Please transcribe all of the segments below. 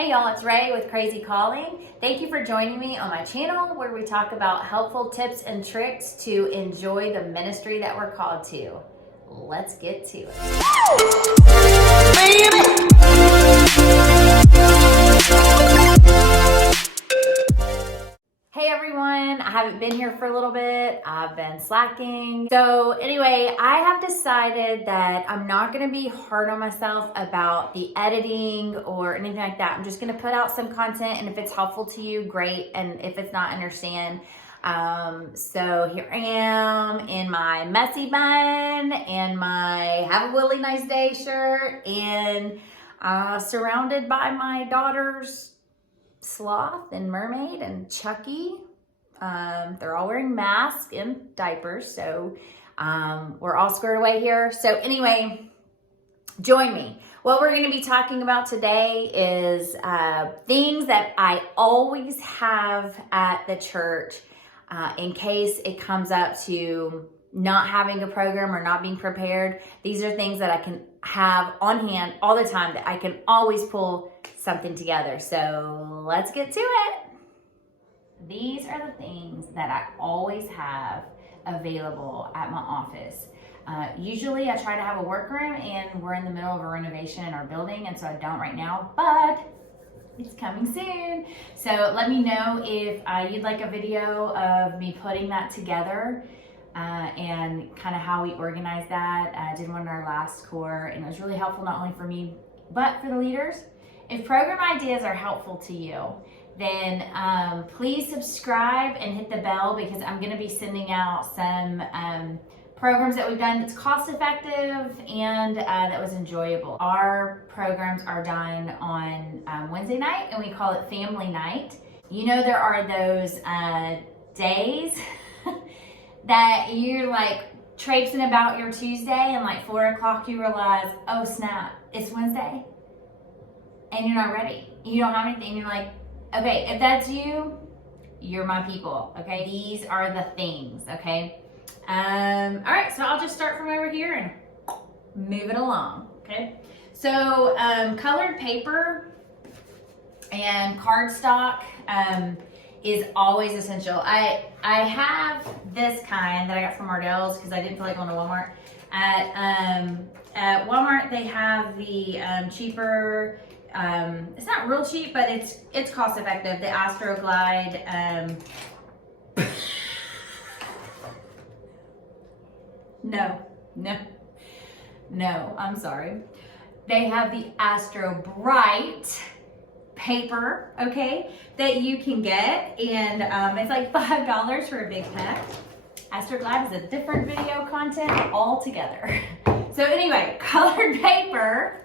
Hey y'all, it's Ray with Crazy Calling. Thank you for joining me on my channel where we talk about helpful tips and tricks to enjoy the ministry that we're called to. Let's get to it. Hey everyone, I haven't been here for a little bit. I've been slacking. So anyway, I have decided that I'm not gonna be hard on myself about the editing or anything like that. I'm just gonna put out some content, and if it's helpful to you, great. And if it's not, understand. So here I am in my messy bun and my have a really nice day shirt, and surrounded by my daughters, Sloth and Mermaid and Chucky. They're all wearing masks and diapers, so we're all squared away here. So anyway, join me. What we're going to be talking about today is things that I always have at the church in case it comes up to not having a program or not being prepared. These are things that I can have on hand all the time, that I can always pull something together. So let's get to it. These are the things that I always have available at my office. Usually I try to have a workroom, and we're in the middle of a renovation in our building, and so I don't right now, but it's coming soon. So let me know if you'd like a video of me putting that together and kind of how we organize that. I did one in our last core, and it was really helpful not only for me, but for the leaders. If program ideas are helpful to you, then please subscribe and hit the bell, because I'm going to be sending out some programs that we've done that's cost effective and that was enjoyable. Our programs are done on Wednesday night, and we call it family night. You know, there are those days that you're like traipsing about your Tuesday, and like 4 o'clock you realize, oh snap, it's Wednesday. And you're not ready. You don't have anything. You're like, okay, if that's you, you're my people, okay? These are the things, okay? All right, so I'll just start from over here and move it along, okay? So colored paper and cardstock is always essential. I have this kind that I got from Ardell's because I didn't feel like going to Walmart. At Walmart, they have the cheaper, it's not real cheap, but it's cost effective. The Astroglide, no, I'm sorry. They have the Astrobright paper, okay, that you can get, and it's like $5 for a big pack. Astroglide is a different video content altogether. So anyway, colored paper,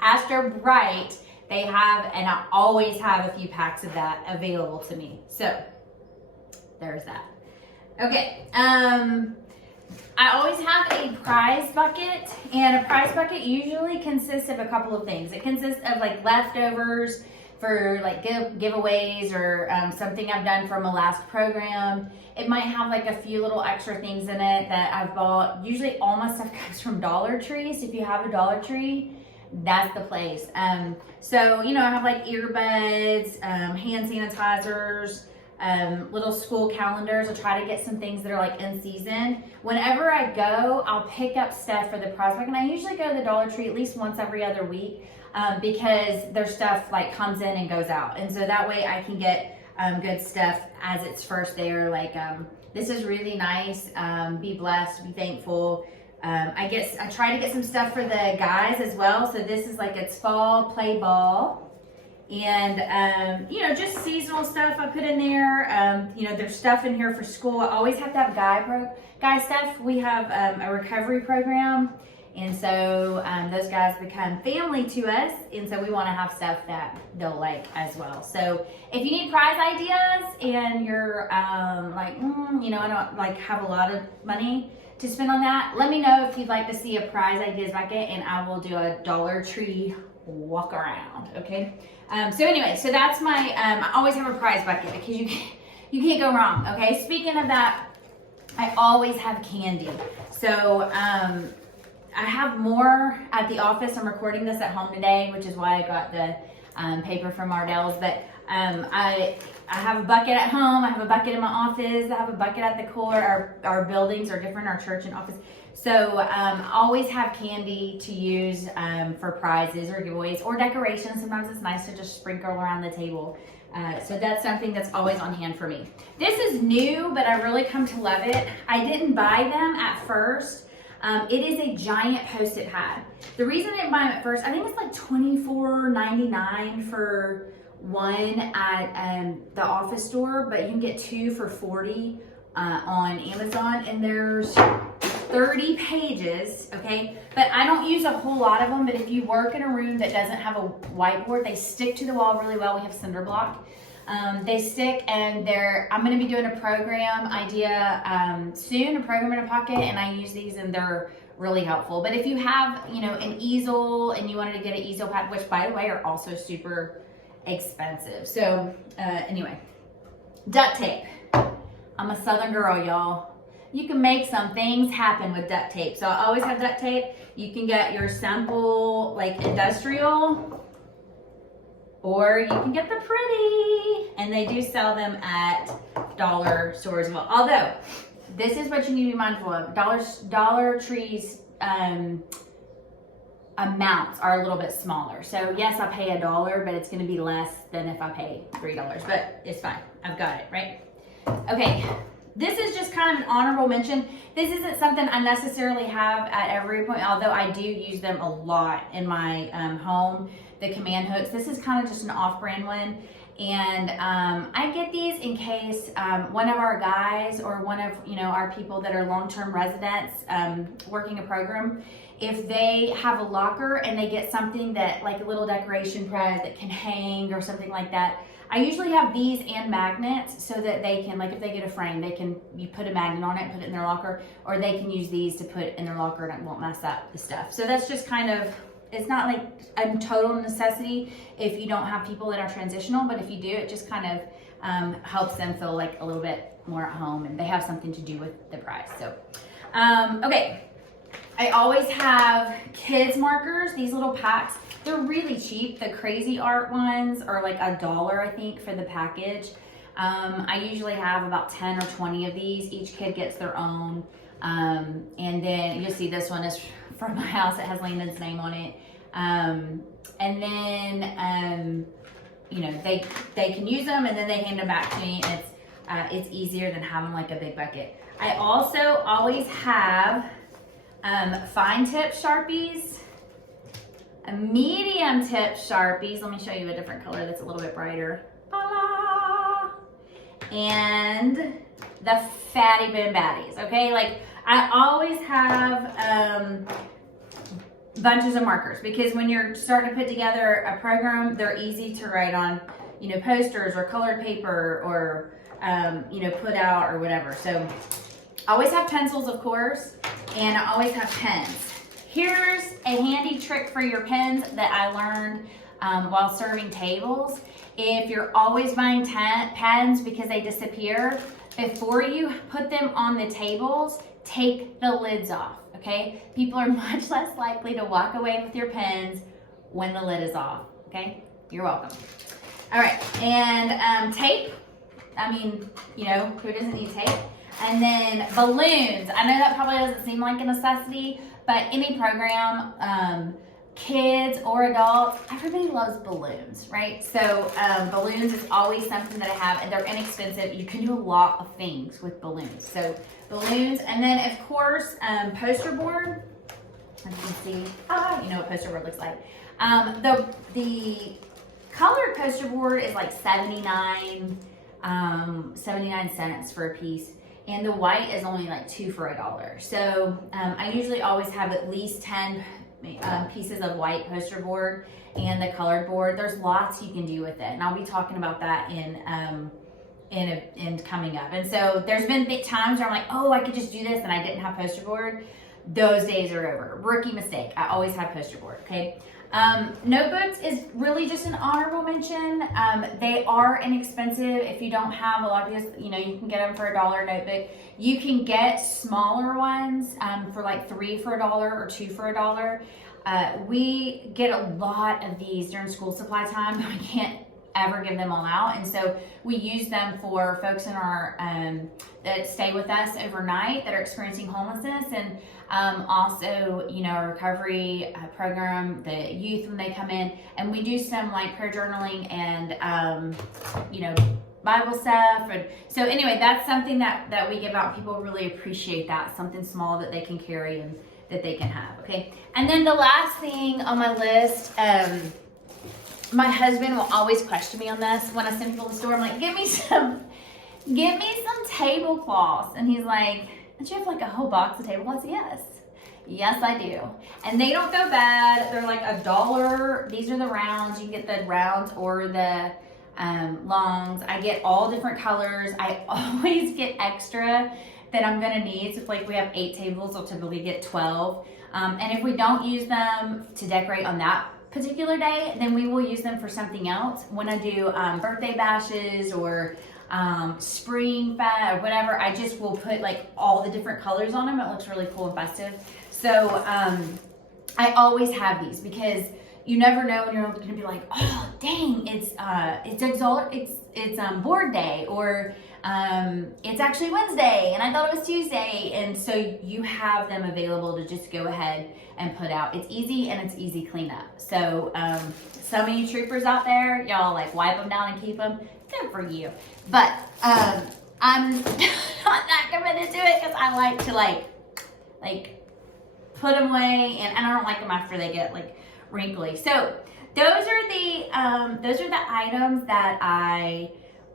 Astrobright, they have, and I always have a few packs of that available to me. So there's that. Okay, I always have a prize bucket, and a prize bucket usually consists of a couple of things. It consists of like leftovers for like giveaways or something I've done from a last program. It might have like a few little extra things in it that I've bought. Usually all my stuff comes from Dollar Tree, so if you have a Dollar Tree, that's the place. So, you know, I have like earbuds, hand sanitizers, little school calendars. I try to get some things that are like in season. Whenever I go, I'll pick up stuff for the prize pack, and I usually go to the Dollar Tree at least once every other week because their stuff like comes in and goes out, and so that way I can get good stuff as it's first there. Like this is really nice. Be blessed, be thankful. I try to get some stuff for the guys as well. So this is like it's fall play ball, and you know, just seasonal stuff I put in there. You know, there's stuff in here for school. I always have to have guy stuff. We have a recovery program, and so those guys become family to us, and so we want to have stuff that they'll like as well. So if you need prize ideas and you're like, you know, I don't like have a lot of money to spend on that, let me know if you'd like to see a prize ideas bucket, and I will do a Dollar Tree walk around, okay? So anyway, so that's my, I always have a prize bucket because you can't go wrong, okay? Speaking of that, I always have candy. So I have more at the office. I'm recording this at home today, which is why I got the paper from Ardell's. But I have a bucket at home. I have a bucket in my office. I have a bucket at the core. Our buildings are different, our church and office. So always have candy to use for prizes or giveaways or decorations. Sometimes it's nice to just sprinkle around the table. So that's something that's always on hand for me. This is new, but I really come to love it. I didn't buy them at first. It is a giant Post-it pad. The reason I didn't buy them at first, I think it's like $24.99 for one at the office store, but you can get two for $40 on Amazon, and there's 30 pages, okay? But I don't use a whole lot of them, but if you work in a room that doesn't have a whiteboard, they stick to the wall really well. We have cinder block. They stick, and I'm gonna be doing a program idea soon, a program in a pocket, and I use these and they're really helpful. But if you have, you know, an easel and you wanted to get an easel pad, which by the way are also super expensive. So anyway, duct tape. I'm a Southern girl, y'all. You can make some things happen with duct tape. So I always have duct tape. You can get your simple, like industrial, or you can get the pretty. And they do sell them at dollar stores as well. Although, this is what you need to be mindful of. Dollar Tree's amounts are a little bit smaller. So yes, I pay $1, but it's gonna be less than if I pay $3, but it's fine. I've got it, right? Okay. This is just kind of an honorable mention. This isn't something I necessarily have at every appointment, although I do use them a lot in my home, the command hooks. This is kind of just an off-brand one. And I get these in case one of our guys or one of, you know, our people that are long-term residents working a program, if they have a locker and they get something that, like a little decoration prize that can hang or something like that, I usually have these and magnets so that they can, like if they get a frame, you put a magnet on it, put it in their locker, or they can use these to put in their locker and it won't mess up the stuff. So that's just kind of, it's not like a total necessity if you don't have people that are transitional, but if you do, it just kind of helps them feel like a little bit more at home and they have something to do with the prize. So, okay. I always have kids markers, these little packs. They're really cheap. The crazy art ones are like $1, I think, for the package. I usually have about 10 or 20 of these. Each kid gets their own. And then you'll see this one is from my house. It has Landon's name on it. And then, you know, they can use them and then they hand them back to me. And it's easier than having like a big bucket. I also always have fine tip Sharpies, a medium tip Sharpies. Let me show you a different color that's a little bit brighter. Ta-da! And the Fatty Bin Baddies, okay? Like, I always have bunches of markers because when you're starting to put together a program, they're easy to write on, you know, posters or colored paper or, you know, put out or whatever. So I always have pencils, of course, and I always have pens. Here's a handy trick for your pens that I learned while serving tables. If you're always buying pens because they disappear, before you put them on the tables, take the lids off, okay? People are much less likely to walk away with your pens when the lid is off, okay? You're welcome. All right, and tape. I mean, you know, who doesn't need tape? And then balloons. I know that probably doesn't seem like a necessity, but any program, kids or adults, everybody loves balloons, right? So balloons is always something that I have, and they're inexpensive. You can do a lot of things with balloons. So balloons, and then of course, poster board. As you can see, you know what poster board looks like. The colored poster board is like 79 cents for a piece. And the white is only like 2 for $1. So I usually always have at least 10 pieces of white poster board and the colored board. There's lots you can do with it, and I'll be talking about that in coming up. And so there's been times where I'm like, oh, I could just do this, and I didn't have poster board. Those days are over. Rookie mistake. I always have poster board. Okay. Notebooks is really just an honorable mention. They are inexpensive. If you don't have a lot of these, you know, you can get them for $1 notebook. You can get smaller ones for like 3 for $1 or 2 for $1. we get a lot of these during school supply time. We can't ever give them all out, and so we use them for folks in our that stay with us overnight that are experiencing homelessness, and also, you know, our recovery program, the youth when they come in, and we do some like prayer journaling and you know, Bible stuff. And so anyway, that's something that we give out. People really appreciate that, something small that they can carry and that they can have. Okay, and then the last thing on my list, my husband will always question me on this when I send people to the store. I'm like, give me some tablecloths. And he's like, don't you have like a whole box of tablecloths? Yes, I do. And they don't go bad. They're like $1. These are the rounds. You can get the rounds or the longs. I get all different colors. I always get extra that I'm gonna need. So if like we have 8 tables, I'll typically get 12. And if we don't use them to decorate on that particular day, then we will use them for something else. When I do birthday bashes or spring fest or whatever, I just will put like all the different colors on them. It looks really cool and festive. So I always have these because you never know when you're going to be like, oh dang, it's board day, or it's actually Wednesday and I thought it was Tuesday, and so you have them available to just go ahead and put out. It's easy and it's easy cleanup. So some of you troopers out there, y'all like wipe them down and keep them. Good for you. But I'm not that committed to it because I like to like put them away, and I don't like them after they get like wrinkly. So those are the items that I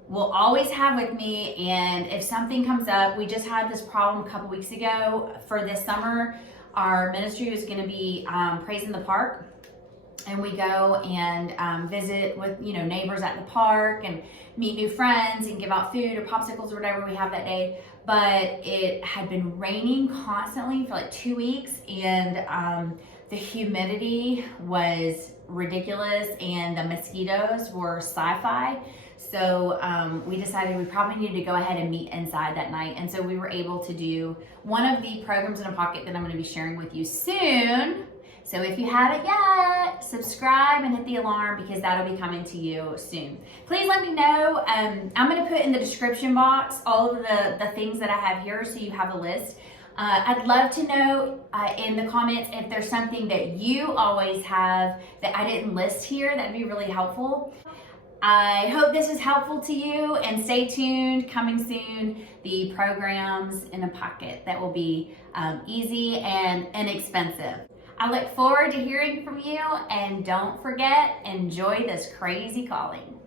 will always have with me. And if something comes up, we just had this problem a couple weeks ago. For this summer, our ministry was going to be praising the park, and we go and visit with, you know, neighbors at the park and meet new friends and give out food or popsicles or whatever we have that day. But it had been raining constantly for like 2 weeks, and the humidity was ridiculous, and the mosquitoes were sci-fi. So we decided we probably needed to go ahead and meet inside that night. And so we were able to do one of the programs in a pocket that I'm going to be sharing with you soon. So if you haven't yet, subscribe and hit the alarm, because that'll be coming to you soon. Please let me know. I'm going to put in the description box all of the things that I have here, so you have a list. I'd love to know in the comments if there's something that you always have that I didn't list here. That'd be really helpful. I hope this is helpful to you, and stay tuned. Coming soon, the programs in a pocket that will be easy and inexpensive. I look forward to hearing from you, and don't forget, enjoy this crazy calling.